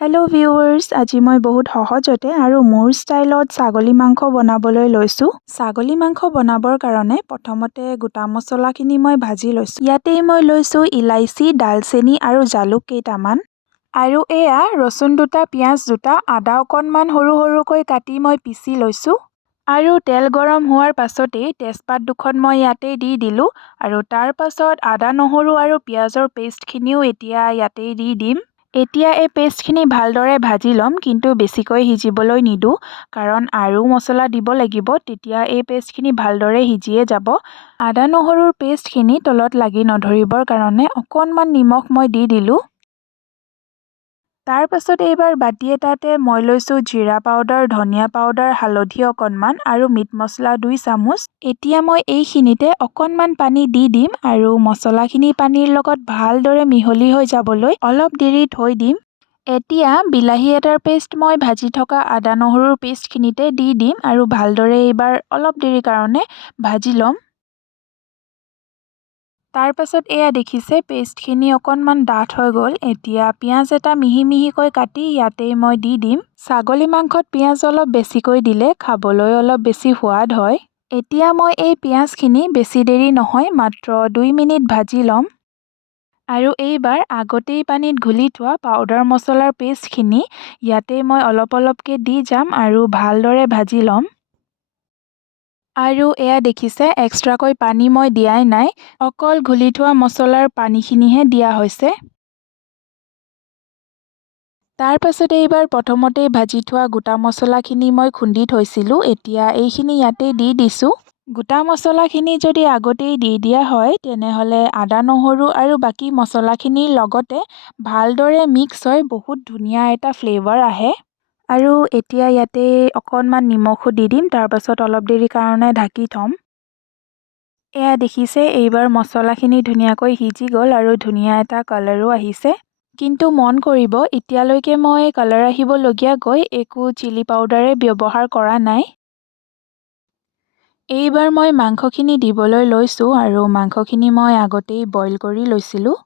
Hello' viewers, আজি মই বহুত সহজতে আৰু মোৰ ষ্টাইলত ছাগলী মাংস বনাবলৈ লৈছোঁ। ছাগলী মাংস বনাবৰ কাৰণে প্ৰথমতে গোটা মছলাখিনি মই ভাজি লৈছোঁ। ইয়াতেই মই লৈছোঁ ইলাইচি, ডালচেনি আৰু জালুক কেইটামান। আৰু এয়া ৰচুন দুটা, পিঁয়াজ দুটা, আদা অকণমান সৰু সৰুকৈ কাটি মই পিচি লৈছোঁ। আৰু তেল গৰম হোৱাৰ পাছতেই তেজপাত দুখন মই ইয়াতেই দি দিলোঁ। আৰু তাৰ পাছত আদা, নহৰু আৰু পিঁয়াজৰ পেষ্টখিনিও এতিয়া ইয়াতেই দি দিম। এতিয়া এই পেষ্টখিনি ভালদৰে ভাজি ল'ম, কিন্তু বেছিকৈ সিজিবলৈ নিদিওঁ, কাৰণ আৰু মছলা দিব লাগিব, তেতিয়া এই পেষ্টখিনি ভালদৰে সিজিয়ে যাব। আদা নহৰুৰ পেষ্টখিনি তলত লাগি নধৰিবৰ কাৰণে অকণমান নিমখ মই দি দিলোঁ। তাৰ পাছত এইবাৰ বাতি এটাতে মই লৈছোঁ জিৰা পাউডাৰ, ধনিয়া পাউডাৰ, হালধি অকণমান আৰু মিট মছলা 2 চামুচ। এতিয়া মই এইখিনিতে অকণমান পানী দি দিম আৰু মছলাখিনি পানীৰ লগত ভালদৰে মিহলি হৈ যাবলৈ অলপ দেৰি থৈ দিম। এতিয়া বিলাহী এটাৰ পেষ্ট মই ভাজি থকা আদা নহৰুৰ পেষ্টখিনিতে দি দিম আৰু ভালদৰে এইবাৰ অলপ দেৰিৰ কাৰণে ভাজি ল'ম। তাৰ পাছত এয়া দেখিছে পেষ্টখিনি অকণমান ডাঠ হৈ গ'ল। এতিয়া পিঁয়াজ এটা মিহি মিহিকৈ কাটি ইয়াতেই মই দি দিম। ছাগলী মাংসত পিঁয়াজ অলপ বেছিকৈ দিলে খাবলৈ অলপ বেছি সোৱাদ হয়। এতিয়া মই এই পিঁয়াজখিনি বেছি দেৰি নহয়, মাত্ৰ 2 মিনিট ভাজি ল'ম। আৰু এইবাৰ আগতেই পানীত ঘুলি থোৱা পাউডাৰ মছলাৰ পেষ্টখিনি ইয়াতেই মই অলপ অলপকৈ দি যাম আৰু ভালদৰে ভাজি ল'ম। আৰু এয়া দেখিছে এক্সট্ৰাকৈ পানী মই দিয়াই নাই, অকল ঘুলি থোৱা মছলাৰ পানীখিনিহে দিয়া হৈছে। তাৰ পাছত এইবাৰ প্ৰথমতেই ভাজি থোৱা গোটা মছলাখিনি মই খুন্দি থৈছিলোঁ, এতিয়া এইখিনি ইয়াতেই দি দিছোঁ। গোটা মছলাখিনি যদি আগতেই দি দিয়া হয়, তেনেহ'লে আদা নহৰু আৰু বাকী মছলাখিনিৰ লগতে ভালদৰে মিক্স হৈ বহুত ধুনীয়া এটা ফ্লেভাৰ আহে। আৰু এতিয়া ইয়াতে অকণমান নিমখো দি দিম, তাৰ পাছত অলপ দেৰিৰ কাৰণে ঢাকি থ'ম। এয়া দেখিছে এইবাৰ মছলাখিনি ধুনীয়াকৈ সিজি গ'ল আৰু ধুনীয়া এটা কালাৰো আহিছে। কিন্তু মন কৰিব, এতিয়ালৈকে মই কালাৰ আহিবলগীয়াকৈ একো চিলি পাউডাৰে ব্যৱহাৰ কৰা নাই। এইবাৰ মই মাংসখিনি দিবলৈ লৈছোঁ আৰু মাংসখিনি মই আগতেই বইল কৰি লৈছিলোঁ।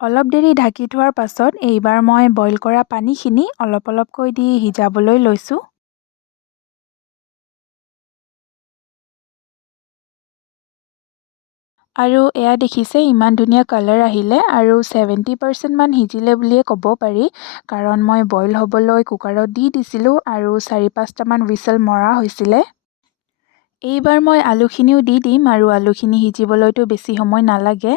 অলপ দেৰি ঢাকি থোৱাৰ পাছত এইবাৰ মই বইল কৰা পানীখিনি অলপ অলপকৈ দি সিজাবলৈ লৈছোঁ। আৰু এয়া দেখিছে ইমান ধুনীয়া কালাৰ আহিলে আৰু 70% মান সিজিলে বুলিয়ে ক'ব পাৰি, কাৰণ মই বইল হ'বলৈ কুকাৰত দি দিছিলোঁ আৰু 4-5টামান হুইচেল মৰা হৈছিলে। এইবাৰ মই আলুখিনিও দি দিম আৰু আলুখিনি সিজিবলৈতো বেছি সময় নালাগে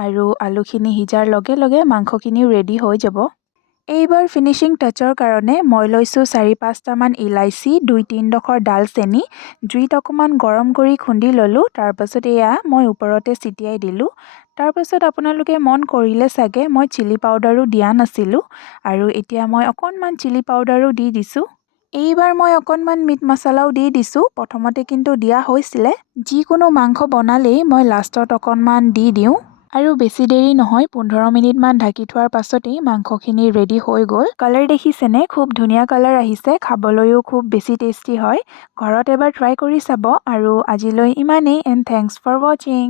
আৰু আলুখিনি সিজাৰ লগে লগে মাংসখিনিও ৰেডি হৈ যাব। এইবাৰ ফিনিচিং টাচৰ কাৰণে মই লৈছোঁ 4-5টামান ইলাইচি, 2-3 ডোখৰ ডালচেনি, জুইত অকণমান গৰম কৰি খুন্দি ল'লোঁ। তাৰপাছত এয়া মই ওপৰতে ছিটিয়াই দিলোঁ। তাৰপাছত আপোনালোকে মন কৰিলে চাগে মই চিলি পাউডাৰো দিয়া নাছিলোঁ আৰু এতিয়া মই অকণমান চিলি পাউডাৰো দি দিছোঁ। এইবাৰ মই অকণমান মিট মছলাও দি দিছোঁ, প্ৰথমতে কিন্তু দিয়া হৈছিলে। যিকোনো মাংস বনালেই মই লাষ্টত অকণমান দি দিওঁ। আৰু বেছি দেৰি নহয়, 15 মিনিটমান ঢাকি থোৱাৰ পাছতেই মাংসখিনি ৰেডি হৈ গ'ল। কালাৰ দেখিছেনে? খুব ধুনীয়া কালাৰ আহিছে, খাবলৈও খুব বেছি টেষ্টি হয়। ঘৰত এবাৰ ট্ৰাই কৰি চাব। আৰু আজিলৈ ইমানেই, এণ্ড থেংকছ ফৰ ৱাচিং।